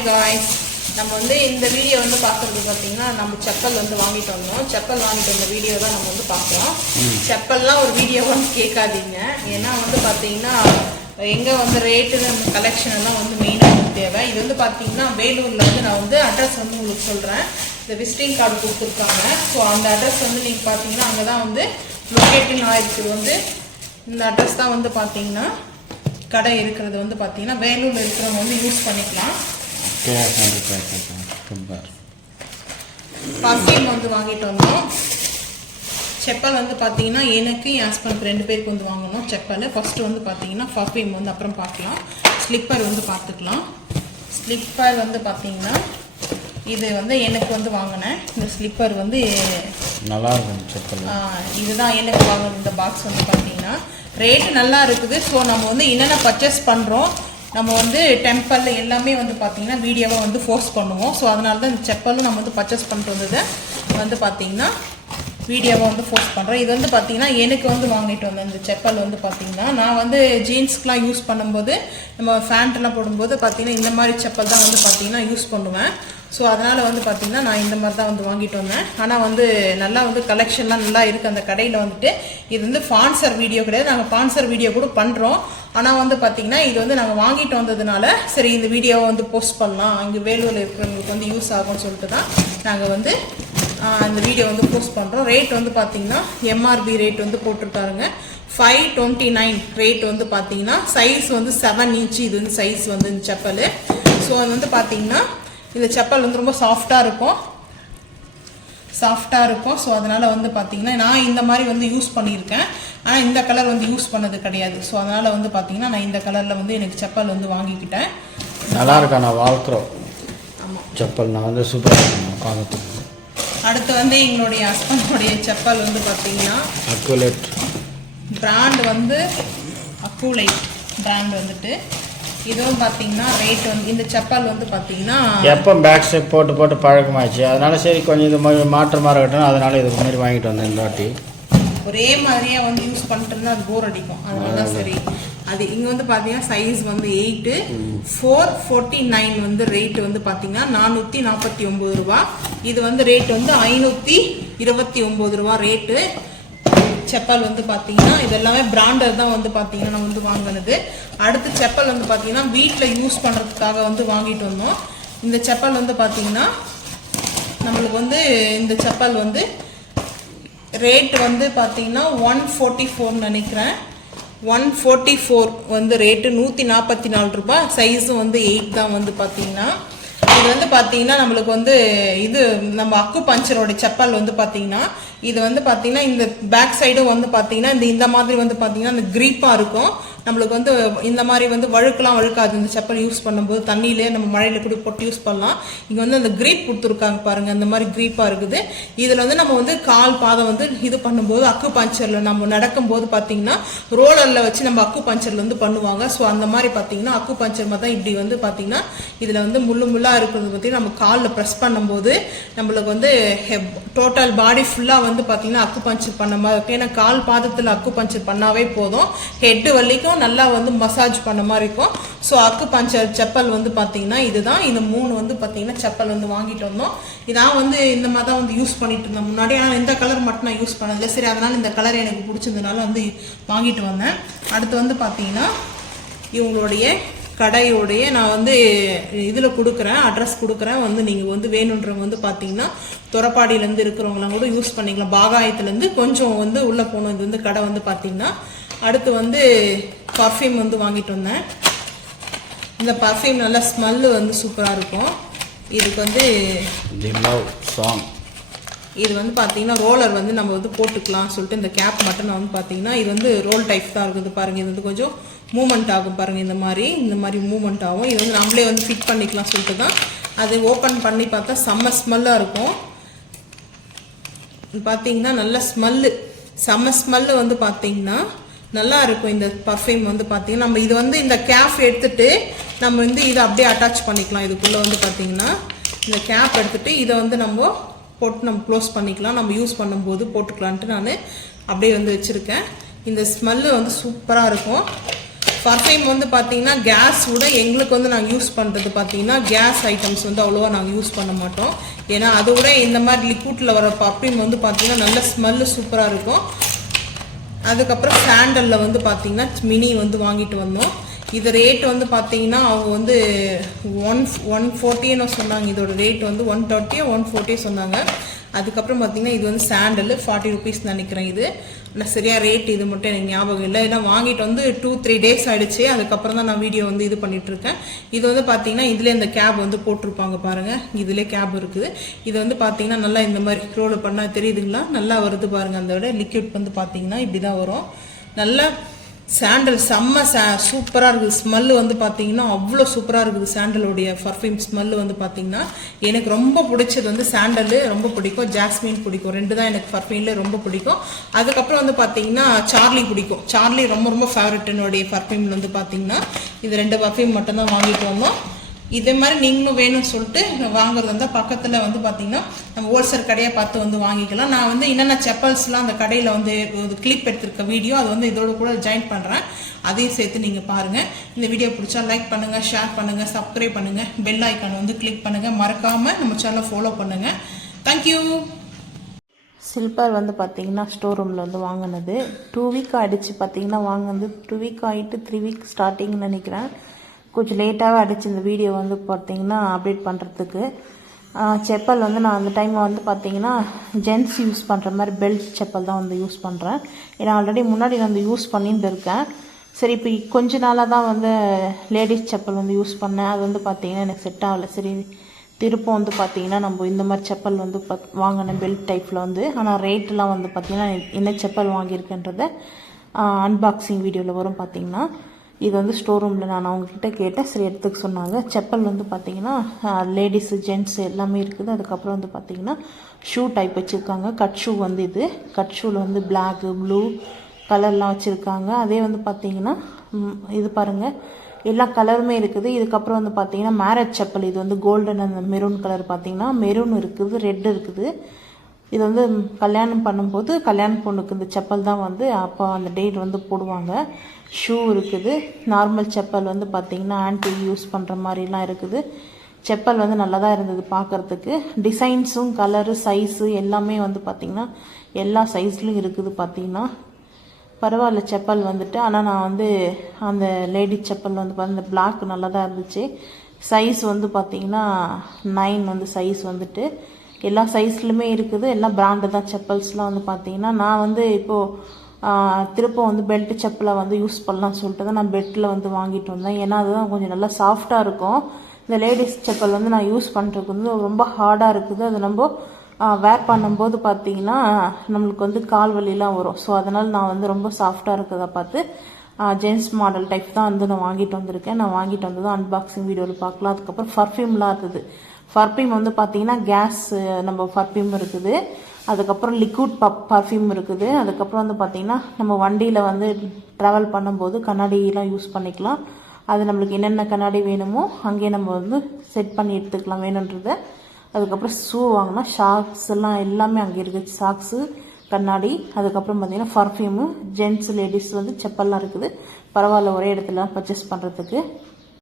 Hi guys, நம்ம வந்து இந்த வீடியோ வந்து பார்க்குறது பார்த்தீங்கன்னா நம்ம செப்பல் வந்து வாங்கிட்டு வந்தோம். செப்பல் வாங்கிட்டு வந்த வீடியோ தான் நம்ம வந்து பார்க்குறோம். செப்பல்லாம் ஒரு வீடியோ வந்து கேட்காதீங்க. ஏன்னா வந்து பார்த்தீங்கன்னா எங்கே வந்து ரேட்டு நம்ம கலெக்ஷன் எல்லாம் வந்து மெயினாக வந்து தேவை. இது வந்து பார்த்தீங்கன்னா வேலூரில் வந்து நான் வந்து அட்ரஸ் வந்து உங்களுக்கு சொல்கிறேன். இந்த விசிட்டிங் கார்டு கொடுத்துருக்காங்க. ஸோ அந்த அட்ரஸ் வந்து நீங்கள் பார்த்தீங்கன்னா அங்கே தான் வந்து லொக்கேட்டிங் ஆகிருக்குது. வந்து இந்த அட்ரஸ் தான் வந்து பார்த்தீங்கன்னா கடை இருக்கிறது வந்து பார்த்தீங்கன்னா வேலூரில் இருக்கிறவங்க வந்து யூஸ் பண்ணிக்கலாம். பர்ஃப்யூம் வந்து வாங்கிட்டு வந்தோம். செப்பல் வந்து பார்த்தீங்கன்னா எனக்கு என் ஹஸ்பண்ட் 2 பேருக்கு வந்து வாங்கணும் செப்பல். ஃபஸ்ட்டு வந்து பார்த்தீங்கன்னா பர்ஃப்யூம் வந்து அப்புறம் பார்க்கலாம். ஸ்லிப்பர் வந்து பார்த்துக்கலாம். ஸ்லிப்பர் வந்து பார்த்தீங்கன்னா இது வந்து எனக்கு வந்து வாங்கினேன். இந்த ஸ்லிப்பர் வந்து நல்லா இருக்கும் செப்பல். இதுதான் எனக்கு வாங்கின இந்த பாக்ஸ் வந்து பார்த்தீங்கன்னா ரேட்டு நல்லா இருக்குது. ஸோ நம்ம வந்து என்னென்ன பர்ச்சேஸ் பண்ணுறோம் நம்ம வந்து டெம்பிள் எல்லாமே வந்து பார்த்தீங்கன்னா வீடியோவை வந்து ஃபோர்ஸ் பண்ணுவோம். ஸோ அதனால தான் இந்த செப்பலும் நம்ம வந்து பர்ச்சேஸ் பண்ணிட்டு வந்ததை வந்து பார்த்தீங்கன்னா வீடியோவை வந்து ஃபோர்ஸ் பண்ணுறோம். இது வந்து பார்த்தீங்கன்னா எனக்கு வந்து வாங்கிட்டு வந்தேன். இந்த செப்பல் வந்து பார்த்தீங்கன்னா நான் வந்து ஜீன்ஸ்க்கெலாம் யூஸ் பண்ணும்போது நம்ம ஃபேண்ட்டெல்லாம் போடும்போது பார்த்தீங்கன்னா இந்த மாதிரி செப்பல் தான் வந்து பார்த்தீங்கன்னா யூஸ் பண்ணுவேன். ஸோ அதனால் வந்து பார்த்திங்கன்னா நான் இந்த மாதிரி தான் வந்து வாங்கிட்டு வந்தேன். ஆனால் வந்து நல்லா வந்து கலெக்ஷன்லாம் நல்லா இருக்குது அந்த கடையில் வந்துட்டு. இது வந்து ஸ்பான்சர் வீடியோ கிடையாது, நாங்கள் ஸ்பான்சர் வீடியோ கூட பண்ணுறோம். ஆனால் வந்து பார்த்திங்கன்னா இது வந்து நாங்கள் வாங்கிட்டு வந்ததுனால சரி இந்த வீடியோவை வந்து போஸ்ட் பண்ணலாம், இங்கே வேலூரில் இருக்கிறவங்களுக்கு வந்து யூஸ் ஆகும்னு சொல்லிட்டு தான் நாங்கள் வந்து இந்த வீடியோ வந்து போஸ்ட் பண்ணுறோம். ரேட் வந்து பார்த்திங்கன்னா எம்ஆர்பி ரேட் வந்து போட்டிருக்காருங்க 529 ரேட் வந்து பார்த்திங்கன்னா சைஸ் வந்து 7 இன்ச்சு இது வந்து சைஸ் வந்து இந்த செப்பல். ஸோ அது வந்து பார்த்திங்கன்னா இந்த செப்பல் வந்து ரொம்ப சாஃப்டாக இருக்கும். ஸோ அதனால் வந்து பார்த்திங்கன்னா நான் இந்த மாதிரி வந்து யூஸ் பண்ணியிருக்கேன். ஆனால் இந்த கலர் வந்து யூஸ் பண்ணது கிடையாது. ஸோ அதனால் வந்து பார்த்திங்கன்னா நான் இந்த கலரில் வந்து எனக்கு செப்பல் வந்து வாங்கிக்கிட்டேன். நல்லா இருக்கா? நான் வாழ்க்கிறோம். ஆமாம், செப்பல் நான் வந்து சூப்பராக இருக்கும் பார்க்கறதுக்கு. அடுத்து வந்து எங்களுடைய ஹஸ்பண்டோடைய செப்பல் வந்து பார்த்திங்கன்னா அக்குலேட் பிராண்ட் வந்து அக்குலேட் பிராண்ட் வந்துட்டு இதுவும் பார்த்தீங்கன்னா ரேட் வந்து இந்த செப்பல் வந்து பார்த்தீங்கன்னா எப்போ பேக் ஸ்டெப் போட்டு பழக்கமாச்சு. அதனால சரி கொஞ்சம் இது மாதிரி மாற்றமாக இருக்கட்டும், அதனால இதுக்கு மாதிரி வாங்கிட்டு வந்தேன். இந்த வாட்டி ஒரே மாதிரியே வந்து யூஸ் பண்ணிட்டு இருந்தால் அது போர் அடிக்கும். அதனால தான் சரி. அது இங்கே வந்து பார்த்தீங்கன்னா சைஸ் வந்து 8 449 வந்து ரேட்டு வந்து பார்த்தீங்கன்னா 449 ரூபா. இது வந்து ரேட் வந்து 529 ரூபா ரேட்டு செப்பல் வந்து பார்த்தீங்கன்னா இது எல்லாமே பிராண்டட் தான் வந்து பார்த்தீங்கன்னா நான் வந்து வாங்கினது. அடுத்து செப்பல் வந்து பார்த்தீங்கன்னா வீட்டில் யூஸ் பண்ணுறதுக்காக வந்து வாங்கிட்டு வந்தோம். இந்த செப்பல் வந்து பார்த்தீங்கன்னா நம்மளுக்கு வந்து இந்த செப்பல் வந்து ரேட் வந்து பார்த்தீங்கன்னா 144 நினைக்கிறேன். 144 வந்து ரேட்டு 144 ரூபா. சைஸும் வந்து 8 தான் வந்து பார்த்தீங்கன்னா. இது வந்து பார்த்தீங்கன்னா நம்மளுக்கு வந்து இது நம்ம அக்கு பஞ்சரோட செப்பல் வந்து பார்த்தீங்கன்னா இது வந்து பார்த்தீங்கன்னா இந்த பேக் சைடும் வந்து பார்த்தீங்கன்னா இந்த மாதிரி வந்து பார்த்தீங்கன்னா இந்த க்ரீப்பாக இருக்கும். நம்மளுக்கு வந்து இந்த மாதிரி வந்து வழுக்காது. இந்த செப்பல் யூஸ் பண்ணும்போது தண்ணியிலே நம்ம மழையில் கூட போட்டு யூஸ் பண்ணலாம். இங்கே வந்து அந்த க்ரீப் கொடுத்துருக்காங்க பாருங்கள், அந்த மாதிரி க்ரீப்பாக இருக்குது. இதில் வந்து நம்ம வந்து கால் பாதம் வந்து இது பண்ணும்போது அக்கு பஞ்சரில் நம்ம நடக்கும்போது பார்த்தீங்கன்னா ரோலரில் வச்சு நம்ம அக்கு பஞ்சரில் வந்து பண்ணுவாங்க. ஸோ அந்த மாதிரி பார்த்தீங்கன்னா அக்கு பஞ்சர் மாதிரி தான் இப்படி வந்து பார்த்தீங்கன்னா இதில் வந்து முள்ளாக இருக்கிறது பார்த்தீங்கன்னா நம்ம காலில் ப்ரெஸ் பண்ணும்போது நம்மளுக்கு வந்து டோட்டல் பாடி ஃபுல்லாக வந்து பார்த்தீங்கன்னா அக்கு பஞ்சர் பண்ண மாதிரி இருக்கும். ஏன்னா கால் பாதத்தில் அக்கு பஞ்சர் பண்ணாவே போதும், ஹெட்டு வலிக்கும் நல்லா வந்து மசாஜ் பண்ண மாதிரி இருக்கும். ஸோ அக்கு பஞ்சர் செப்பல் வந்து பார்த்தீங்கன்னா இதுதான். இந்த 3 வந்து பார்த்தீங்கன்னா செப்பல் வந்து வாங்கிட்டு வந்தோம். இதான் வந்து இந்த மாதிரி தான் வந்து யூஸ் பண்ணிட்டு இருந்தேன் முன்னாடி. ஆனால் இந்த கலர் மட்டும் நான் யூஸ் பண்ணதில்லை. சரி அதனால் இந்த கலர் எனக்கு பிடிச்சதுனால வந்து வாங்கிட்டு வந்தேன். அடுத்து வந்து பார்த்தீங்கன்னா இவங்களுடைய கடையோடைய நான் வந்து இதில் கொடுக்குறேன், அட்ரஸ் கொடுக்குறேன். வந்து நீங்கள் வந்து வேணுன்றவங்க வந்து பார்த்தீங்கன்னா துறப்பாடியிலேருந்து இருக்கிறவங்களாம் கூட யூஸ் பண்ணிக்கலாம். பாகாயத்துலேருந்து கொஞ்சம் வந்து உள்ளே போகணும். இது வந்து கடை வந்து பார்த்தீங்கன்னா. அடுத்து வந்து பர்ஃப்யூம் வந்து வாங்கிட்டு வந்தேன். இந்த பர்ஃப்யூம் நல்லா ஸ்மெல்லு வந்து சூப்பராக இருக்கும். இதுக்கு வந்து இது வந்து பார்த்தீங்கன்னா ரோலர் வந்து நம்ம வந்து போட்டுக்கலாம் சொல்லிட்டு இந்த கேப் மட்டும் நான் வந்து பார்த்தீங்கன்னா இது வந்து ரோல் டைப் தான் இருக்குது பாருங்கள். இது வந்து கொஞ்சம் மூமெண்ட் ஆகும் பாருங்கள், இந்த மாதிரி மூமெண்ட் ஆகும். இது வந்து நம்மளே வந்து ஃபிட் பண்ணிக்கலாம் சொல்லிட்டு தான் அது ஓப்பன் பண்ணி பார்த்தா செம்ம ஸ்மெல்லாக இருக்கும். பார்த்தீங்கன்னா நல்ல செம்ம ஸ்மெல்லு வந்து பார்த்தீங்கன்னா நல்லா இருக்கும். இந்த பர்ஃப்யூம் வந்து பார்த்தீங்கன்னா நம்ம இது வந்து இந்த கேப் எடுத்துட்டு நம்ம வந்து இதை அப்படியே அட்டாச் பண்ணிக்கலாம். இதுக்குள்ளே வந்து பார்த்தீங்கன்னா இந்த கேப் எடுத்துட்டு இதை வந்து நம்ம போட்டு நம்ம க்ளோஸ் பண்ணிக்கலாம். நம்ம யூஸ் பண்ணும்போது போட்டுக்கலான்ட்டு நான் அப்படியே வந்து வச்சுருக்கேன். இந்த ஸ்மெல்லு வந்து சூப்பராக இருக்கும். பர்ஃப்யூம் வந்து பார்த்தீங்கன்னா கேஸ் விட எங்களுக்கு வந்து நாங்கள் யூஸ் பண்ணுறது பார்த்தீங்கன்னா கேஸ் ஐட்டம்ஸ் வந்து அவ்வளோவா நாங்கள் யூஸ் பண்ண மாட்டோம். ஏன்னா அதை விட இந்த மாதிரி லிக்விட்டில் வர பர்ஃப்யூம் வந்து பார்த்தீங்கன்னா நல்ல ஸ்மெல்லு சூப்பராக இருக்கும். அதுக்கப்புறம் சாண்டலில் வந்து பார்த்தீங்கன்னா மினி வந்து வாங்கிட்டு வந்தோம். இது ரேட் வந்து பார்த்தீங்கன்னா அவங்க வந்து 140 சொன்னாங்க. இதோட ரேட் வந்து 130 140 சொன்னாங்க. அதுக்கப்புறம் பார்த்தீங்கன்னா இது வந்து சாண்டல் 40 ருபீஸ் நினைக்கிறேன். இது ஆனால் சரியாக ரேட் இது மட்டும் எனக்கு ஞாபகம் இல்லை. ஏன்னா வாங்கிட்டு வந்து 2-3 டேஸ் ஆகிடுச்சு. அதுக்கப்புறம் தான் நான் வீடியோ வந்து இது பண்ணிகிட்ருக்கேன். இது வந்து பார்த்தீங்கன்னா இதில் இந்த கேப் வந்து போட்டிருப்பாங்க பாருங்கள். இதிலே கேப் இருக்குது. இது வந்து பார்த்தீங்கன்னா நல்லா இந்த மாதிரி ரோல் பண்ணால் தெரியுதுங்களா, நல்லா வருது பாருங்கள். அந்த விட லிக்விட் வந்து பார்த்தீங்கன்னா இப்படி தான் வரும். நல்லா சாண்டல் செம்ம சூப்பராக இருக்குது. ஸ்மெல்லு வந்து பார்த்தீங்கன்னா அவ்வளோ சூப்பராக இருக்குது. சாண்டலுடைய பர்ஃப்யூம் ஸ்மெல்லு வந்து பார்த்தீங்கன்னா எனக்கு ரொம்ப பிடிச்சது வந்து சாண்டலு ரொம்ப பிடிக்கும், ஜாஸ்மின் பிடிக்கும். 2 தான் எனக்கு பர்ஃப்யூமில் ரொம்ப பிடிக்கும். அதுக்கப்புறம் வந்து பார்த்தீங்கன்னா சார்லி பிடிக்கும். சார்லி ரொம்ப ரொம்ப ஃபேவரட் என்னுடைய பர்ஃப்யூமில் வந்து பார்த்தீங்கன்னா இது 2 பர்ஃப்யூம் மட்டும்தான் வாங்கிட்டு வந்தோம். இதே மாதிரி நீங்களும் வேணும்னு சொல்லிட்டு வாங்குறது இருந்தால் பக்கத்தில் வந்து பார்த்தீங்கன்னா நம்ம ஹோல்சேல் கடையாக பார்த்து வந்து வாங்கிக்கலாம். நான் வந்து என்னென்ன செப்பல்ஸ்லாம் அந்த கடையில் வந்து ஒரு கிளிப் எடுத்திருக்க வீடியோ அது வந்து இதோட கூட ஜாயின் பண்ணுறேன். அதையும் சேர்த்து நீங்கள் பாருங்கள். இந்த வீடியோ பிடிச்சா லைக் பண்ணுங்கள், ஷேர் பண்ணுங்கள், சப்ஸ்கிரைப் பண்ணுங்கள், பெல் ஐக்கான் வந்து கிளிக் பண்ணுங்கள். மறக்காமல் நம்ம சேனலை ஃபாலோ பண்ணுங்கள். தேங்க்யூ. சில்பர் வந்து பார்த்தீங்கன்னா ஸ்டோர் ரூமில் வந்து வாங்கினது 2 வீக் ஆகிடுச்சு. பார்த்தீங்கன்னா வாங்கினது 2 வீக் ஆகிட்டு 3 வீக் ஸ்டார்டிங்னு நினைக்கிறேன். கொஞ்சம் லேட்டாகவே அடிச்சு இந்த வீடியோ வந்து பார்த்தீங்கன்னா அப்டேட் பண்ணுறதுக்கு. செப்பல் வந்து நான் அந்த டைமில் வந்து பார்த்தீங்கன்னா ஜென்ஸ் யூஸ் பண்ணுற மாதிரி பெல்ட் செப்பல் தான் வந்து யூஸ் பண்ணுறேன். ஏன்னா ஆல்ரெடி முன்னாடி நான் வந்து யூஸ் பண்ணிட்டு இருக்கேன். சரி இப்போ கொஞ்ச நாளாக தான் வந்து லேடிஸ் செப்பல் வந்து யூஸ் பண்ணேன். அது வந்து பார்த்தீங்கன்னா எனக்கு செட் ஆகலை. சரி திருப்பம் வந்து பார்த்தீங்கன்னா நம்ம இந்த மாதிரி செப்பல் வந்து வாங்கினேன் பெல்ட் டைப்பில் வந்து. ஆனால் ரேட்டெலாம் வந்து பார்த்தீங்கன்னா என்ன செப்பல் வாங்கியிருக்கேன்றதை அன்பாக்சிங் வீடியோவில் வரும். பார்த்தீங்கன்னா இது வந்து ஸ்டோர் ரூமில் நான் அவங்கக்கிட்ட கேட்டேன். சரி எடுத்துக்க சொன்னாங்க. செப்பல் வந்து பார்த்தீங்கன்னா லேடிஸு ஜென்ட்ஸ் எல்லாமே இருக்குது. அதுக்கப்புறம் வந்து பார்த்தீங்கன்னா ஷூ டைப் வச்சுருக்காங்க. கட் ஷூ வந்து இது கட் ஷூவில் வந்து பிளாக்கு ப்ளூ கலர்லாம் வச்சுருக்காங்க. அதே வந்து பார்த்தீங்கன்னா இது பாருங்கள் எல்லா கலருமே இருக்குது. இதுக்கப்புறம் வந்து பார்த்தீங்கன்னா மேரேஜ் செப்பல். இது வந்து கோல்டன் அந்த மெரூன் கலர் பார்த்தீங்கன்னா மெரூன் இருக்குது, ரெட் இருக்குது. இது வந்து கல்யாணம் பண்ணும்போது கல்யாண பொண்ணுக்கு இந்த செப்பல் தான் வந்து அப்போ அந்த டேட் வந்து போடுவாங்க. ஷூ இருக்குது. நார்மல் செப்பல் வந்து பார்த்திங்கன்னா ஆன்டி யூஸ் பண்ணுற மாதிரிலாம் இருக்குது. செப்பல் வந்து நல்லா தான் இருந்தது பார்க்குறதுக்கு. டிசைன்ஸும் கலரு சைஸு எல்லாமே வந்து பார்த்திங்கன்னா எல்லா சைஸ்லையும் இருக்குது. பார்த்திங்கன்னா பரவாயில்ல செப்பல் வந்துட்டு. ஆனால் நான் வந்து அந்த லேடிஸ் செப்பல் வந்து அந்த பிளாக் நல்லா தான் இருந்துச்சு. சைஸ் வந்து பார்த்திங்கன்னா 9 வந்து சைஸ் வந்துட்டு எல்லா சைஸ்லையுமே இருக்குது. எல்லாம் பிராண்டு தான் செப்பல்ஸ்லாம் வந்து பார்த்தீங்கன்னா. நான் வந்து இப்போது திருப்ப வந்து பெல்ட் செப்பலை வந்து யூஸ் பண்ணலாம்னு சொல்லிட்டு தான் நான் பெட்டில் வந்து வாங்கிட்டு வந்தேன். ஏன்னா அதுதான் கொஞ்சம் நல்லா சாஃப்டாக இருக்கும். இந்த லேடிஸ் செப்பல் வந்து நான் யூஸ் பண்ணுறதுக்கு வந்து ரொம்ப ஹார்டாக இருக்குது. அது நம்ம வேர் பண்ணும்போது பார்த்தீங்கன்னா நம்மளுக்கு வந்து கால் வலிலாம் வரும். ஸோ அதனால் நான் வந்து ரொம்ப சாஃப்டாக இருக்கிறத பார்த்து ஜென்ஸ் மாடல் டைப் தான் வந்து நான் வாங்கிட்டு வந்திருக்கேன். நான் வாங்கிட்டு வந்ததும் அன்பாக்சிங் வீடியோவில் பார்க்கலாம். அதுக்கப்புறம் பர்ஃப்யூம்லாம் இருக்குது. பர்ஃப்யூம் வந்து பார்த்தீங்கன்னா கேஸ் நம்ம பர்ஃப்யூம் இருக்குது. அதுக்கப்புறம் லிக்விட் பர்ஃப்யூம் இருக்குது. அதுக்கப்புறம் வந்து பார்த்திங்கன்னா நம்ம வண்டியில் வந்து ட்ராவல் பண்ணும்போது கண்ணாடியெலாம் யூஸ் பண்ணிக்கலாம். அது நம்மளுக்கு என்னென்ன கண்ணாடி வேணுமோ அங்கேயே நம்ம வந்து செட் பண்ணி எடுத்துக்கலாம் வேணுன்றதை. அதுக்கப்புறம் ஷூ வாங்கினா ஷாக்ஸ் எல்லாம் எல்லாமே அங்கே இருக்குது. ஷாக்ஸு கண்ணாடி அதுக்கப்புறம் பார்த்திங்கன்னா பர்ஃப்யூமு ஜென்ட்ஸ் லேடிஸ் வந்து செப்பல்லாம் இருக்குது. பரவாயில்ல ஒரே இடத்துல பர்ச்சேஸ் பண்ணுறதுக்கு.